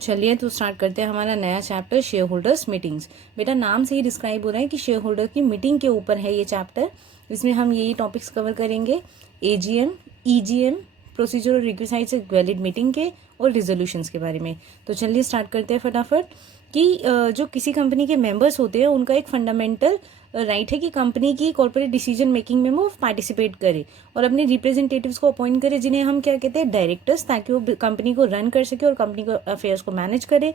चलिए तो स्टार्ट करते हैं हमारा नया चैप्टर शेयर होल्डर्स मीटिंग्स। बेटा नाम से ही डिस्क्राइब हो रहा है कि शेयर होल्डर की मीटिंग के ऊपर है ये चैप्टर। इसमें हम यही टॉपिक्स कवर करेंगे, एजीएम, ईजीएम, प्रोसीजर और रिक्विसाइट्स वैलिड मीटिंग के और रिजोल्यूशंस के बारे में। तो चलिए स्टार्ट करते हैं फटाफट कि जो किसी कंपनी के मेंबर्स होते हैं उनका एक फंडामेंटल राइट है कि कंपनी की कॉर्पोरेट डिसीजन मेकिंग में वो पार्टिसिपेट करे और अपने रिप्रेजेंटेटिव्स को अपॉइंट करे, जिन्हें हम क्या कहते हैं, डायरेक्टर्स, ताकि वो कंपनी को रन कर सके और कंपनी को अफेयर्स को मैनेज करे।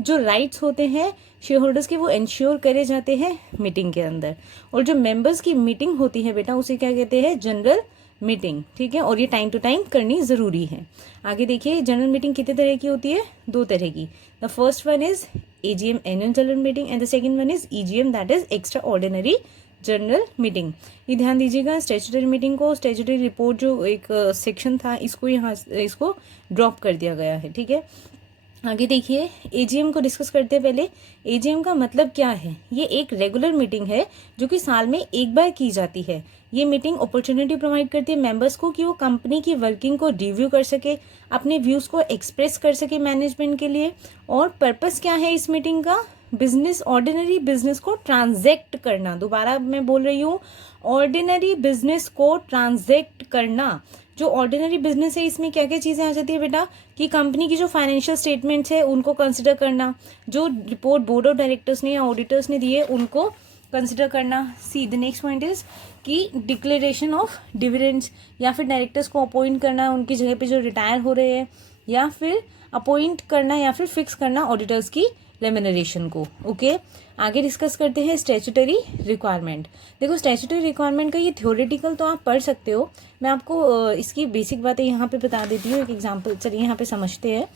जो राइट्स होते हैं शेयर होल्डर्स के वो इंश्योर करे जाते हैं मीटिंग के अंदर। और जो मेंबर्स की मीटिंग होती है बेटा उसे क्या कहते हैं, जनरल मीटिंग। ठीक है, और ये टाइम टू टाइम करनी ज़रूरी है। आगे देखिए, जनरल मीटिंग कितने तरह की होती है, 2 तरह की। The first one is AGM annual general meeting and the second one is EGM, that is extra ordinary general meeting. ये ध्यान दीजिएगा, स्टैट्यूटरी मीटिंग को, स्टैट्यूटरी रिपोर्ट जो एक सेक्शन था इसको यहाँ इसको ड्रॉप कर दिया गया है। ठीक है, आगे देखिए, एजीएम को डिस्कस करते हैं। पहले एजीएम का मतलब क्या है। ये एक रेगुलर मीटिंग है जो कि साल में एक बार की जाती है। ये मीटिंग अपॉर्चुनिटी प्रोवाइड करती है मेंबर्स को कि वो कंपनी की वर्किंग को रिव्यू कर सके, अपने व्यूज़ को एक्सप्रेस कर सके मैनेजमेंट के लिए। और पर्पस क्या है इस मीटिंग का, बिजनेस, ऑर्डिनरी बिजनेस को ट्रांजैक्ट करना। दोबारा मैं बोल रही हूँ, ऑर्डिनरी बिजनेस को ट्रांजैक्ट करना। जो ऑर्डिनरी बिजनेस है इसमें क्या क्या चीज़ें आ जाती है बेटा, कि कंपनी की जो फाइनेंशियल स्टेटमेंट्स है उनको कंसिडर करना, जो रिपोर्ट बोर्ड ऑफ डायरेक्टर्स ने या ऑडिटर्स ने दी है उनको कंसिडर करना। See the next point is कि डिक्लेरेशन ऑफ डिविडेंड्स, या फिर डायरेक्टर्स को अपॉइंट करना उनकी जगह पे जो रिटायर हो रहे हैं, या फिर अपॉइंट करना या फिर फिक्स करना ऑडिटर्स की रेम्यूनरेशन को। ओके, आगे डिस्कस करते हैं स्टैट्यूटरी रिक्वायरमेंट। देखो, स्टैट्यूटरी रिक्वायरमेंट का ये थ्योरेटिकल तो आप पढ़ सकते हो, मैं आपको इसकी बेसिक बातें यहाँ पे बता देती हूँ। एक एग्जांपल चलिए यहाँ पे समझते हैं।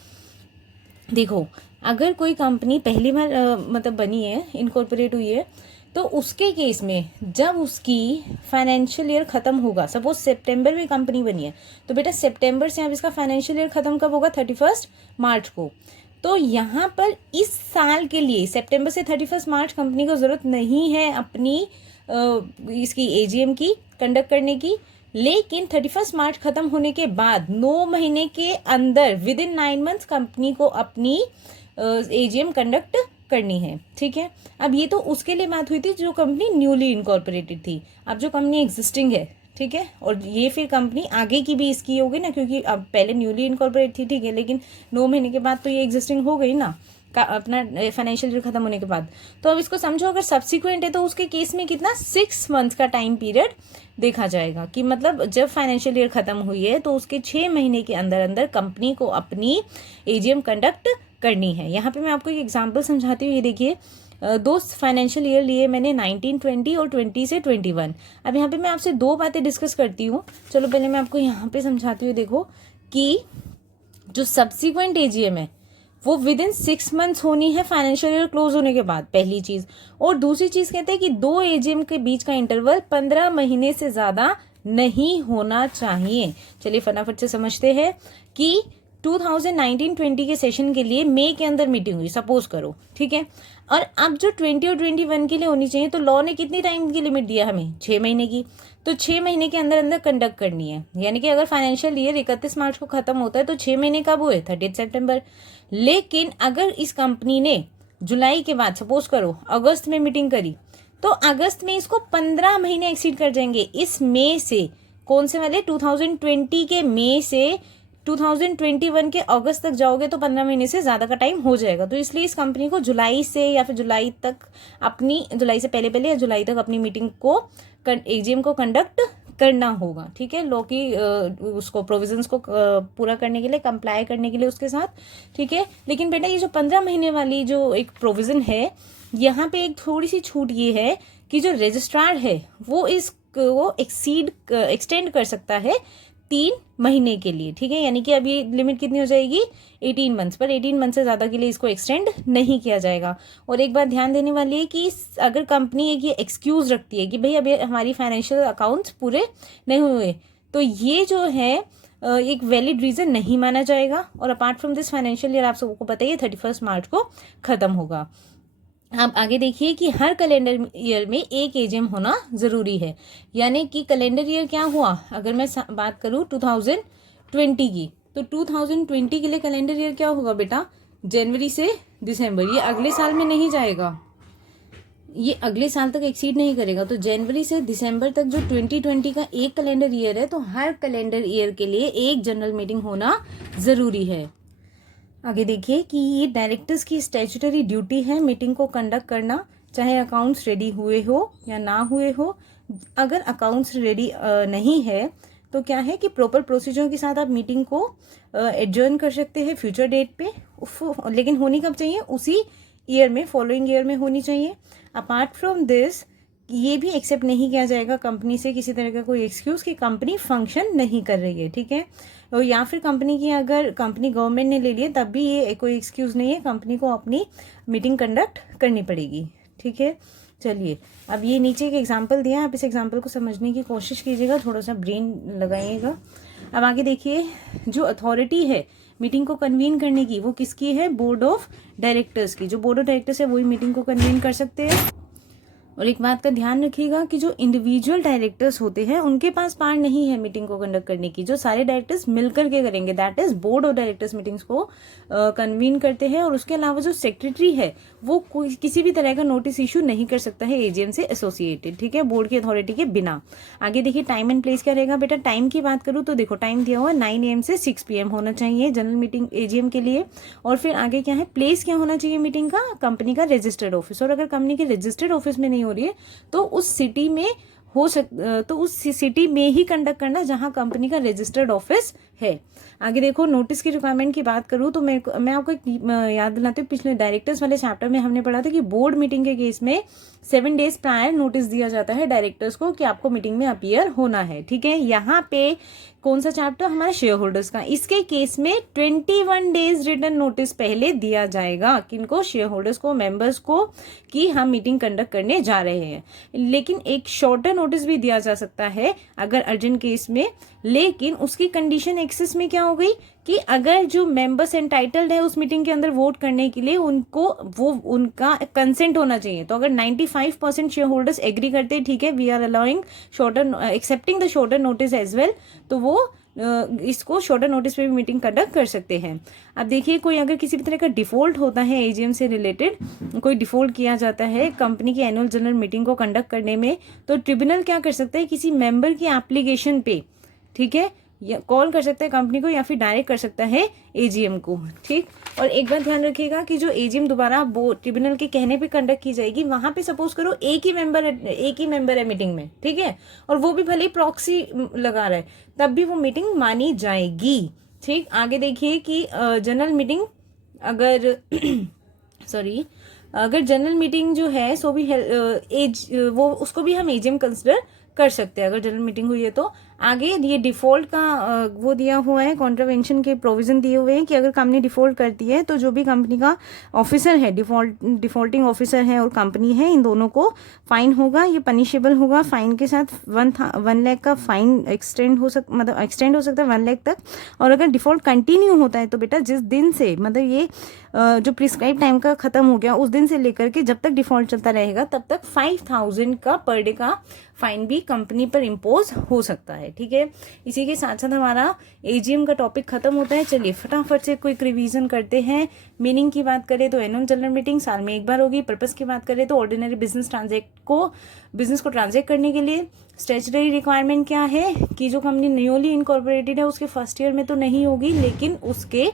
देखो, अगर कोई कंपनी पहली बार मतलब बनी है, इनकॉर्पोरेट हुई है, तो उसके केस में जब उसकी फाइनेंशियल ईयर खत्म होगा, सपोज सितंबर में कंपनी बनी है, तो बेटा सितंबर से अब इसका फाइनेंशियल ईयर खत्म कब होगा, 31 मार्च को। तो यहाँ पर इस साल के लिए सितंबर से 31 मार्च कंपनी को ज़रूरत नहीं है अपनी इसकी एजीएम की कंडक्ट करने की। लेकिन 31 मार्च खत्म होने के बाद 9 महीने के अंदर, विद इन 9 मंथ्स, कंपनी को अपनी एजीएम कंडक्ट करनी है। ठीक है, अब ये तो उसके लिए बात हुई थी जो कंपनी न्यूली इनकॉर्पोरेटेड थी। अब जो कंपनी एग्जिस्टिंग है, ठीक है, और ये फिर कंपनी आगे की भी इसकी होगी ना, क्योंकि अब पहले न्यूली इनकॉर्पोरेट थी, ठीक है, लेकिन 9 महीने के बाद तो ये एग्जिस्टिंग हो गई ना अपना फाइनेंशियल ईयर खत्म होने के बाद। तो अब इसको समझो, अगर सब्सिक्वेंट है तो उसके केस में कितना 6 मंथ का टाइम पीरियड देखा जाएगा, कि मतलब जब फाइनेंशियल ईयर खत्म हुई है तो उसके 6 महीने के अंदर अंदर कंपनी को अपनी एजीएम कंडक्ट करनी है। यहाँ पे मैं आपको एक एग्जांपल समझाती हूँ। ये देखिए, 2 फाइनेंशियल ईयर लिए मैंने, 1920 और 20 से 21। अब यहाँ पे मैं आपसे 2 बातें डिस्कस करती हूँ। चलो पहले मैं आपको यहाँ पे समझाती हूँ। देखो कि जो सब्सिक्वेंट एजीएम है वो विद इन 6 मंथ्स होनी है फाइनेंशियल ईयर क्लोज होने के बाद, पहली चीज। और दूसरी चीज कहते हैं कि 2 एजीएम के बीच का इंटरवल 15 महीने से ज्यादा नहीं होना चाहिए। चलिए फटाफट से समझते हैं कि 2019-20 के सेशन के लिए मई के अंदर मीटिंग हुई, सपोज करो, ठीक है, और अब जो 20 और 21 के लिए होनी चाहिए, तो लॉ ने कितनी टाइम की लिमिट दिया हमें, 6 महीने की। तो 6 महीने के अंदर अंदर कंडक्ट करनी है। यानी कि अगर फाइनेंशियल ईयर 31 मार्च को खत्म होता है तो 6 महीने कब हुए, 30 सितंबर। लेकिन अगर इस कंपनी ने जुलाई के बाद, सपोज करो अगस्त में मीटिंग करी, तो अगस्त में इसको 15 महीने एक्सीड कर जाएंगे। इस मई से, कौन से वाले, 2020 के मई से 2021 के अगस्त तक जाओगे तो 15 महीने से ज्यादा का टाइम हो जाएगा। तो इसलिए इस कंपनी को जुलाई से या फिर जुलाई तक अपनी, जुलाई से पहले पहले या जुलाई तक अपनी मीटिंग को, एजीएम को कंडक्ट करना होगा। ठीक है, लॉ की उसको प्रोविजंस को पूरा करने के लिए, कंप्लाई करने के लिए उसके साथ। ठीक है, लेकिन बेटा ये जो 15 महीने वाली जो एक प्रोविजन है, यहाँ पे एक थोड़ी सी छूट ये है कि जो रजिस्ट्रार है वो इसको एक्सटेंड कर सकता है 3 महीने के लिए। ठीक है, यानी कि अब ये लिमिट कितनी हो जाएगी, 18 मंथ्स, पर 18 मंथ से ज़्यादा के लिए इसको एक्सटेंड नहीं किया जाएगा। और एक बात ध्यान देने वाली है कि अगर कंपनी एक ये एक्सक्यूज़ रखती है कि भाई अभी हमारी फाइनेंशियल अकाउंट्स पूरे नहीं हुए, तो ये जो है एक वैलिड रीज़न नहीं माना जाएगा। और apart from this financial year आप सबको पता ही है 31 मार्च को ख़त्म होगा। अब आगे देखिए कि हर कैलेंडर ईयर में एक एजीएम होना ज़रूरी है। यानी कि कैलेंडर ईयर क्या हुआ, अगर मैं बात करूँ 2020 की, तो 2020 के लिए कैलेंडर ईयर क्या होगा बेटा, जनवरी से दिसंबर, ये अगले साल में नहीं जाएगा, ये अगले साल तक एक्सीड नहीं करेगा। तो जनवरी से दिसंबर तक जो 2020 का एक कैलेंडर ईयर है, तो हर कैलेंडर ईयर के लिए एक जनरल मीटिंग होना ज़रूरी है। आगे देखिए कि ये डायरेक्टर्स की स्टैट्यूटरी ड्यूटी है मीटिंग को कंडक्ट करना, चाहे अकाउंट्स रेडी हुए हो या ना हुए हो। अगर अकाउंट्स रेडी नहीं है तो क्या है कि प्रॉपर प्रोसीजर के साथ आप मीटिंग को एडजर्न कर सकते हैं फ्यूचर डेट पे, लेकिन होनी कब चाहिए, उसी ईयर में, फॉलोइंग ईयर में होनी चाहिए। अपार्ट फ्रॉम दिस ये भी एक्सेप्ट नहीं किया जाएगा कंपनी से किसी तरह का कोई एक्सक्यूज़ कि कंपनी फंक्शन नहीं कर रही है, ठीक है। और या फिर कंपनी की, अगर कंपनी गवर्नमेंट ने ले लिए तब भी ये कोई एक्सक्यूज़ नहीं है, कंपनी को अपनी मीटिंग कंडक्ट करनी पड़ेगी, ठीक है। चलिए, अब ये नीचे एक एग्जांपल दिया है, आप इस एग्जांपल को समझने की कोशिश कीजिएगा, थोड़ा सा ब्रेन लगाइएगा। अब आगे देखिए, जो अथॉरिटी है मीटिंग को कन्वीन करने की, वो किसकी है, बोर्ड ऑफ डायरेक्टर्स की। जो बोर्ड ऑफ डायरेक्टर्स है वही मीटिंग को कन्वीन कर सकते हैं। और एक बात का ध्यान रखिएगा कि जो इंडिविजुअल डायरेक्टर्स होते हैं उनके पास पावर नहीं है मीटिंग को कंडक्ट करने की, जो सारे डायरेक्टर्स मिलकर के करेंगे, that is board of directors meetings को कन्वीन करते हैं। और उसके अलावा जो सेक्रेटरी है वो कोई किसी भी तरह का नोटिस इशू नहीं कर सकता है एजीएम से एसोसिएटेड, ठीक है, बोर्ड की अथॉरिटी के बिना। आगे देखिए टाइम एंड प्लेस क्या रहेगा बेटा। टाइम की बात करूँ तो देखो टाइम दिया हुआ 9 AM से 6 PM होना चाहिए जनरल मीटिंग एजीएम के लिए। और फिर आगे क्या है, प्लेस क्या होना चाहिए मीटिंग का, कंपनी का रजिस्टर्ड ऑफिस। और अगर कंपनी के रजिस्टर्ड ऑफिस में नहीं हो रही है तो उस सिटी में तो उस सिटी में ही कंडक्ट करना जहां कंपनी का रजिस्टर्ड ऑफिस है। आगे देखो नोटिस की रिक्वायरमेंट की बात करूं तो मैं आपको याद दिलाती हूँ, पिछले डायरेक्टर्स वाले चैप्टर में हमने पढ़ा था कि बोर्ड मीटिंग के केस में 7 days प्रायर नोटिस दिया जाता है डायरेक्टर्स को कि आपको मीटिंग में अपीयर होना है, ठीक है। यहाँ पे कौन सा चैप्टर, हमारा शेयर होल्डर्स का, इसके केस में 21 days रिटर्न नोटिस पहले दिया जाएगा, किनको, शेयर होल्डर्स को, मेंबर्स को, कि हम मीटिंग कंडक्ट करने जा रहे हैं। लेकिन एक शॉर्टर नोटिस भी दिया जा सकता है अगर अर्जेंट केस में, लेकिन उसकी कंडीशन एक्सेस में क्या हो गई कि अगर जो मेंबर्स एंटाइटल्ड है उस मीटिंग के अंदर वोट करने के लिए उनका कंसेंट होना चाहिए। तो अगर 95% शेयर होल्डर्स एग्री करते हैं, ठीक है, we are allowing shorter, accepting the shorter notice as well, तो वो इसको शॉर्टर नोटिस पे भी मीटिंग कंडक्ट कर सकते हैं। अब देखिए कोई अगर किसी भी तरह का डिफॉल्ट होता है एजीएम से रिलेटेड, कोई डिफॉल्ट किया जाता है कंपनी की एनुअल जनरल मीटिंग को कंडक्ट करने में, तो ट्रिब्यूनल क्या कर सकता है, किसी मेंबर की एप्लीकेशन पे, ठीक है, या कॉल कर सकता है कंपनी को या फिर डायरेक्ट कर सकता है एजीएम को, ठीक। और एक बात ध्यान रखिएगा कि जो एजीएम दोबारा ट्रिब्यूनल के कहने पे कंडक्ट की जाएगी, वहां पे सपोज करो एक ही मेंबर है मीटिंग में, ठीक है, और वो भी भले प्रॉक्सी लगा रहा है, तब भी वो मीटिंग मानी जाएगी, ठीक। आगे देखिए कि जनरल मीटिंग अगर सॉरी अगर जनरल मीटिंग जो है सो भी वो उसको भी हम एजीएम कंसिडर कर सकते हैं अगर जनरल मीटिंग हुई है तो। आगे ये डिफॉल्ट का वो दिया हुआ है, कॉन्ट्रावेंशन के प्रोविजन दिए हुए हैं कि अगर कंपनी डिफॉल्ट करती है तो जो भी कंपनी का ऑफिसर है, डिफॉल्टिंग ऑफिसर है और कंपनी है, इन दोनों को फाइन होगा, ये पनिशेबल होगा। फाइन के साथ 1 लाख का फाइन एक्सटेंड हो सकता है 1 लाख तक। और अगर डिफॉल्ट कंटिन्यू होता है तो बेटा जिस दिन से, मतलब ये जो प्रिस्क्राइब टाइम का खत्म हो गया उस दिन से लेकर के जब तक डिफॉल्ट चलता रहेगा तब तक 5000 का पर डे का फाइन भी कंपनी पर इम्पोज हो सकता है, ठीक है। इसी के साथ साथ हमारा एजीएम का टॉपिक खत्म होता है। चलिए फटाफट से क्विक रिवीजन करते हैं। मीनिंग की बात करें तो एनुअल जनरल मीटिंग साल में एक बार होगी। पर्पस की बात करें तो ऑर्डिनरी बिजनेस को ट्रांजैक्ट करने के लिए। स्टैट्यूटरी रिक्वायरमेंट क्या है कि जो कंपनी न्यूली इनकॉर्पोरेटेड है उसके फर्स्ट ईयर में तो नहीं होगी, लेकिन उसके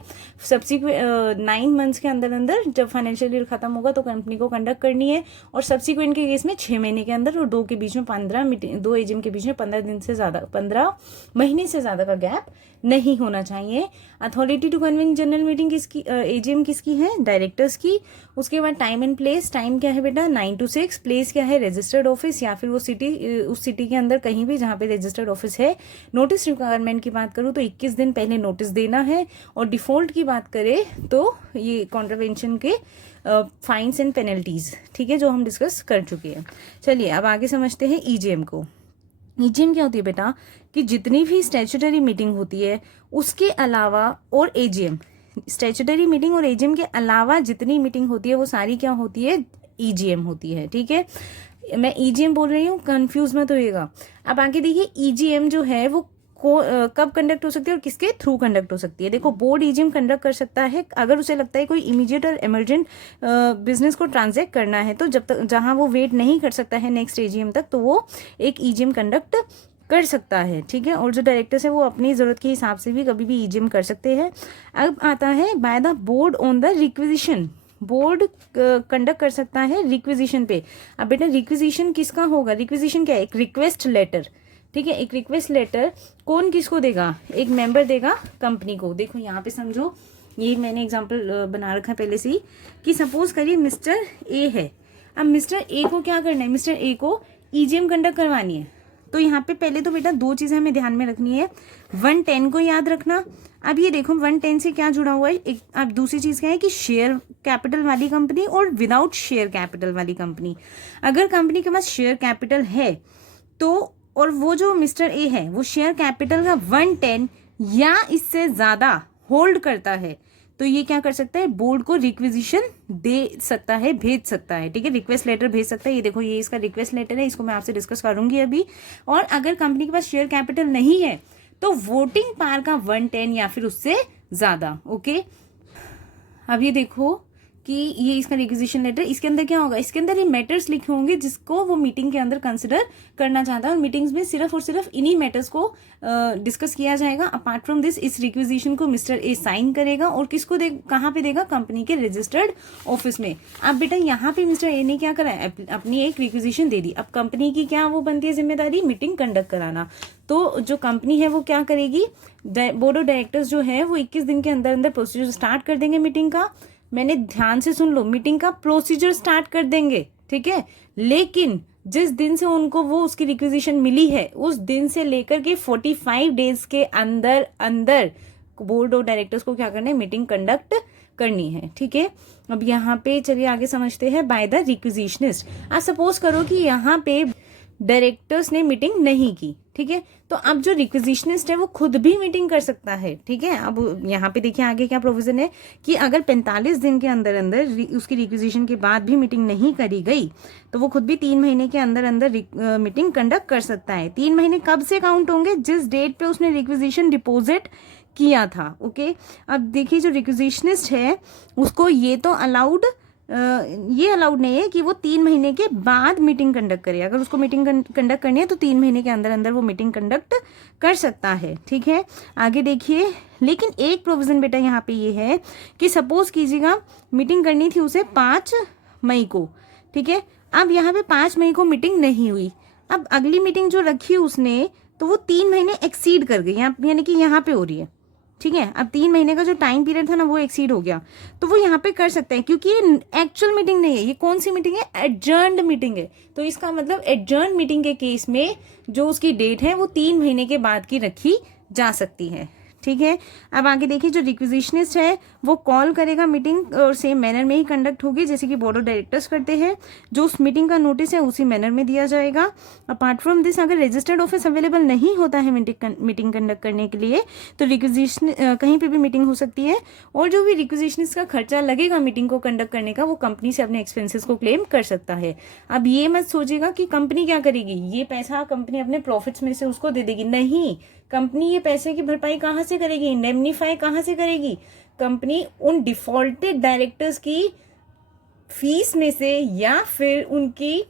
सब्सिक्वेंट 9 months के अंदर जब फाइनेंशियल ईयर खत्म होगा तो कंपनी को कंडक्ट करनी है। और सब्सिक्वेंट के केस में 6 महीने के अंदर और 2 के बीच में 15 मीटिंग, 2 एजीएम के बीच में 15 महीने से ज्यादा का गैप नहीं होना चाहिए। Authority to convene general meeting किसकी, एजीएम किसकी है, डायरेक्टर्स की। उसके बाद टाइम एंड प्लेस, टाइम क्या है बेटा 9 to 6, प्लेस क्या है रजिस्टर्ड ऑफिस या फिर वो सिटी, उस सिटी के अंदर कहीं भी जहाँ पे रजिस्टर्ड ऑफिस है। नोटिस रिक्वायरमेंट की बात करूँ तो 21 दिन पहले नोटिस देना है। और डिफॉल्ट की बात करें तो ये कॉन्ट्रावेंशन के फाइन्स एंड पेनल्टीज, ठीक है, जो हम डिस्कस कर चुके हैं। चलिए अब आगे समझते हैं ईजीएम को। ईजीएम क्या होती है बेटा कि जितनी भी स्टैट्यूटरी मीटिंग होती है उसके अलावा, और एजीएम, स्टैट्यूटरी मीटिंग और एजीएम के अलावा जितनी मीटिंग होती है वो सारी क्या होती है, ईजीएम होती है, ठीक है। मैं ईजीएम बोल रही हूँ, कंफ्यूज मत होइएगा। अब आगे देखिए ईजीएम जो है वो कब कंडक्ट हो सकती है और किसके थ्रू कंडक्ट हो सकती है। देखो बोर्ड ईजीएम कंडक्ट कर सकता है अगर उसे लगता है कोई इमीडिएट और इमरजेंट बिजनेस को ट्रांजैक्ट करना है, तो जब तक जहाँ वो वेट नहीं कर सकता है नेक्स्ट एजीएम तक, तो वो एक ईजीएम कंडक्ट कर सकता है, ठीक है। और जो डायरेक्टर्स है वो अपनी ज़रूरत के हिसाब से भी कभी भी ईजीएम कर सकते हैं। अब आता है by the board on the requisition. Board conduct कर सकता है रिक्विजिशन पे। अब बेटा रिक्विजिशन किसका होगा, रिक्विजिशन क्या है, एक रिक्वेस्ट लेटर, ठीक है। एक रिक्वेस्ट लेटर कौन किसको देगा, एक मेंबर देगा कंपनी को। देखो यहाँ पे समझो, ये मैंने एग्जांपल बना रखा है पहले से ही कि सपोज करिए मिस्टर ए है। अब मिस्टर ए को क्या करना है, मिस्टर ए को ईजीएम कंडक्ट करवानी है। तो यहाँ पे पहले तो बेटा दो चीज़ें हमें ध्यान में रखनी है, 110 को याद रखना। अब ये देखो 110 से क्या जुड़ा हुआ है, एक अब दूसरी चीज़ क्या है कि शेयर कैपिटल वाली कंपनी और विदाउट शेयर कैपिटल वाली कंपनी। अगर कंपनी के पास शेयर कैपिटल है तो, और वो जो मिस्टर ए है वो शेयर कैपिटल का 110 या इससे ज़्यादा होल्ड करता है, तो ये क्या कर सकता है, बोर्ड को रिक्विजिशन दे सकता है, भेज सकता है, ठीक है। रिक्वेस्ट लेटर भेज सकता है। ये देखो ये इसका रिक्वेस्ट लेटर है, इसको मैं आपसे डिस्कस करूंगी अभी। और अगर कंपनी के पास शेयर कैपिटल नहीं है तो वोटिंग पावर का 110 या फिर उससे ज़्यादा, ओके। अब ये देखो कि ये इसका रिक्विजिशन लेटर, इसके अंदर क्या होगा, इसके अंदर ये मैटर्स लिखे होंगे जिसको वो मीटिंग के अंदर कंसिडर करना चाहता है, और मीटिंग्स में सिर्फ और सिर्फ इन्हीं मैटर्स को डिस्कस किया जाएगा। अपार्ट फ्रॉम दिस इस रिक्विजिशन को मिस्टर ए साइन करेगा और किसको दे, कहाँ पे देगा, कंपनी के रजिस्टर्ड ऑफिस में। अब बेटा यहाँ पे मिस्टर ए ने क्या करा है, अपनी एक रिक्विजिशन दे दी। अब कंपनी की क्या वो बनती है जिम्मेदारी, मीटिंग कंडक्ट कराना। तो जो कंपनी है वो क्या करेगी, बोर्ड ऑफ डायरेक्टर्स जो है वो 21 दिन के अंदर अंदर प्रोसीजर स्टार्ट कर देंगे मीटिंग का। मैंने ध्यान से सुन लो, मीटिंग का प्रोसीजर स्टार्ट कर देंगे, ठीक है। लेकिन जिस दिन से उनको वो उसकी रिक्विजिशन मिली है उस दिन से लेकर के 45 डेज के अंदर अंदर बोर्ड ऑफ डायरेक्टर्स को क्या करना है, मीटिंग कंडक्ट करनी है, ठीक है। अब यहाँ पे चलिए आगे समझते हैं बाय द रिक्विजिशनिस्ट। आज सपोज करो कि यहाँ पे डायरेक्टर्स ने मीटिंग नहीं की, ठीक है। तो अब जो रिक्विजिशनिस्ट है वो खुद भी मीटिंग कर सकता है, ठीक है। अब यहाँ पे देखिए आगे क्या प्रोविजन है कि अगर 45 दिन के अंदर अंदर उसकी रिक्विजिशन के बाद भी मीटिंग नहीं करी गई तो वो खुद भी 3 महीने के अंदर अंदर मीटिंग कंडक्ट कर सकता है। 3 महीने कब से काउंट होंगे, जिस डेट पे उसने रिक्विजिशन डिपॉजिट किया था, ओके। अब देखिए जो रिक्विजिशनिस्ट है उसको ये तो अलाउड नहीं है कि वो 3 महीने के बाद मीटिंग कंडक्ट करे। अगर उसको मीटिंग कंडक्ट करनी है तो 3 महीने के अंदर अंदर वो मीटिंग कंडक्ट कर सकता है, ठीक है। आगे देखिए, लेकिन एक प्रोविजन बेटा यहाँ पे ये है कि सपोज कीजिएगा मीटिंग करनी थी उसे 5 मई को, ठीक है। अब यहाँ पे 5 मई को मीटिंग नहीं हुई। अब अगली मीटिंग जो रखी उसने तो वो 3 महीने एक्सीड कर गई, यानी कि यहाँ पे हो रही है, ठीक है। अब 3 महीने का जो टाइम पीरियड था ना वो एक्सीड हो गया, तो वो यहाँ पे कर सकता है क्योंकि ये एक्चुअल मीटिंग नहीं है। ये कौन सी मीटिंग है, एडजर्न्ड मीटिंग है। तो इसका मतलब एडजर्न्ड मीटिंग के केस में जो उसकी डेट है वो 3 महीने के बाद की रखी जा सकती है, ठीक है। अब आगे देखिए, जो रिक्विजिशनिस्ट है वो कॉल करेगा मीटिंग और सेम मैनर में ही कंडक्ट होगी जैसे कि बोर्ड ऑफ डायरेक्टर्स करते हैं। जो उस मीटिंग का नोटिस है उसी मैनर में दिया जाएगा। अपार्ट फ्रॉम दिस अगर रजिस्टर्ड ऑफिस अवेलेबल नहीं होता है मीटिंग कंडक्ट करने के लिए तो रिक्विजिशन कहीं पर भी मीटिंग हो सकती है, और जो भी रिक्विजिशनिस्ट का खर्चा लगेगा मीटिंग को कंडक्ट करने का वो कंपनी से अपने एक्सपेंसेस को क्लेम कर सकता है। अब ये मत सोचेगा कि कंपनी क्या करेगी, ये पैसा कंपनी अपने प्रॉफिट्स में से उसको दे देगी, नहीं। कंपनी ये पैसे की भरपाई कहाँ से करेगी, इंडेमनीफाई कहाँ से करेगी, कंपनी उन डिफॉल्टेड डायरेक्टर्स की फीस में से या फिर उनकी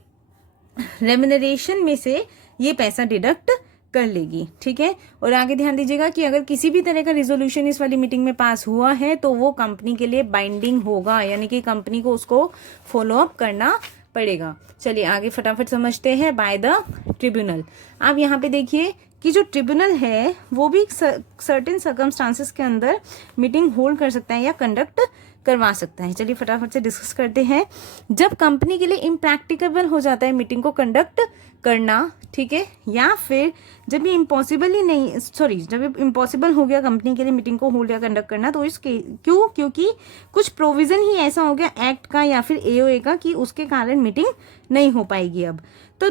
रेम्युनरेशन में से ये पैसा डिडक्ट कर लेगी, ठीक है। और आगे ध्यान दीजिएगा कि अगर किसी भी तरह का रिजोल्यूशन इस वाली मीटिंग में पास हुआ है तो वो कंपनी के लिए बाइंडिंग होगा, यानी कि कंपनी को उसको फॉलो अप करना पड़ेगा। चलिए आगे फटाफट समझते हैं बाय द ट्रिब्यूनल। आप यहाँ पे देखिए कि जो ट्रिब्यूनल है वो भी सर्टेन सर्कमस्टांसेस के अंदर मीटिंग होल्ड कर सकता है या कंडक्ट करवा सकता है। चलिए फटाफट से डिस्कस करते हैं। जब कंपनी के लिए इम्प्रैक्टिकेबल हो जाता है मीटिंग को कंडक्ट करना, ठीक है, या फिर जब ये जब ये इम्पॉसिबल हो गया कंपनी के लिए मीटिंग को होल्ड या कंडक्ट करना, तो इसके क्योंकि कुछ प्रोविजन ही ऐसा हो गया एक्ट का या फिर एओए का कि उसके कारण मीटिंग नहीं हो पाएगी। अब तो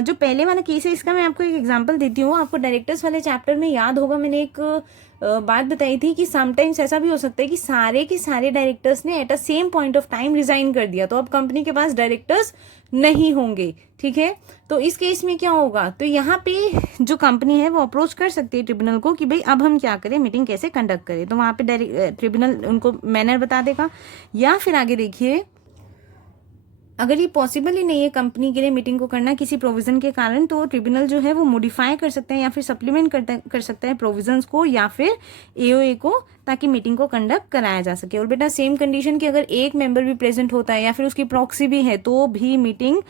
जो पहले वाला केस है इसका मैं आपको एक एग्जांपल देती हूँ। आपको डायरेक्टर्स वाले चैप्टर में याद होगा मैंने एक बात बताई थी कि समटाइम्स ऐसा भी हो सकता है कि सारे के सारे डायरेक्टर्स ने at a same point of time resign कर दिया, तो अब कंपनी के पास डायरेक्टर्स नहीं होंगे, ठीक है। तो इस केस में क्या होगा, तो यहाँ पे जो कंपनी है वो अप्रोच कर सकती है ट्रिब्यूनल को कि भाई अब हम क्या करें, मीटिंग कैसे कंडक्ट करें, तो वहाँ पे ट्रिब्यूनल उनको मैनर बता देगा। या फिर आगे देखिए, अगर ये पॉसिबल ही नहीं है कंपनी के लिए मीटिंग को करना किसी प्रोविजन के कारण, तो ट्रिब्यूनल जो है वो मॉडिफाई कर सकते हैं या फिर सप्लीमेंट कर सकता है प्रोविजंस को या फिर एओए को, ताकि मीटिंग को कंडक्ट कराया जा सके। और बेटा सेम कंडीशन कि अगर एक मेंबर भी प्रेजेंट होता है या फिर उसकी प्रॉक्सी भी है तो भी मीटिंग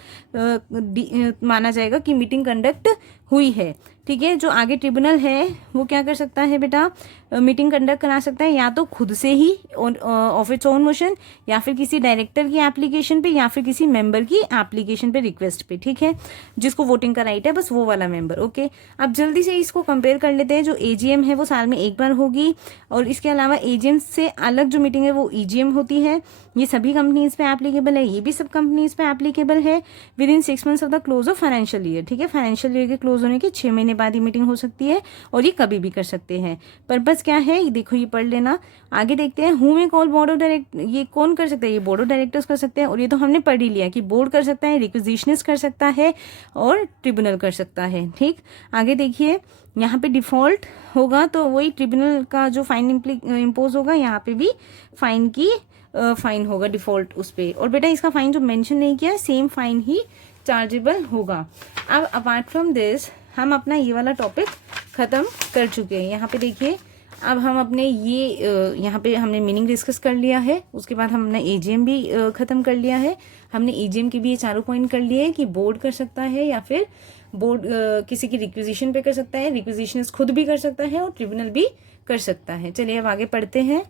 माना जाएगा कि मीटिंग कंडक्ट हुई है, ठीक है। जो आगे ट्रिब्यूनल है वो क्या कर सकता है बेटा, मीटिंग कंडक्ट करा सकता है या तो खुद से ही ऑफ इट्स ओन मोशन, या फिर किसी डायरेक्टर की एप्लीकेशन पे, या फिर किसी मेंबर की एप्लीकेशन पे, रिक्वेस्ट पे, ठीक है, जिसको वोटिंग का राइट है बस वो वाला मेंबर। ओके, अब जल्दी से इसको कंपेयर कर लेते हैं। जो एजीएम है वो साल में एक बार होगी, और इसके अलावा एजीएम से अलग जो मीटिंग है वो ईजीएम होती है। ये सभी कंपनीज पे एप्लीकेबल है, ये भी सब कंपनीज पे एप्लीकेबल है। With in 6 months of the close of financial year, ठीक है, फाइनेंशियल ईयर के क्लोज होने के 6 महीने बाद ही मीटिंग हो सकती है, और ये कभी भी कर सकते हैं। पर्पस क्या है ये देखो, ये पढ़ लेना। आगे देखते हैं, हु में कॉल बोर्ड ऑफ डायरेक्टर, ये कौन कर सकता है, ये बोर्ड ऑफ डायरेक्टर्स कर सकते हैं, और ये तो हमने पढ़ ही लिया कि बोर्ड कर सकता है, रिक्विजिशनिस्ट कर सकता है, और ट्रिब्यूनल कर सकता है, ठीक। आगे देखिए, यहाँ पे डिफॉल्ट होगा तो वही ट्रिब्यूनल का जो फाइन इम्पोज होगा, यहाँ पे भी फाइन होगा डिफॉल्ट उस पर। और बेटा इसका फाइन जो मेंशन नहीं किया, सेम फाइन ही चार्जेबल होगा। अब अपार्ट फ्रॉम दिस हम अपना ये वाला टॉपिक ख़त्म कर चुके हैं। यहाँ पे देखिए, अब हम अपने यहाँ पे हमने मीनिंग डिस्कस कर लिया है, उसके बाद हमने एजीएम भी ख़त्म कर लिया है। हमने एजीएम के भी ये चारों पॉइंट कर लिए कि बोर्ड कर सकता है या फिर बोर्ड किसी की रिक्विजिशन पे कर सकता है, रिक्विजिशनिस्ट खुद भी कर सकता है, और ट्रिब्यूनल भी कर सकता है। चलिए अब आगे पढ़ते हैं।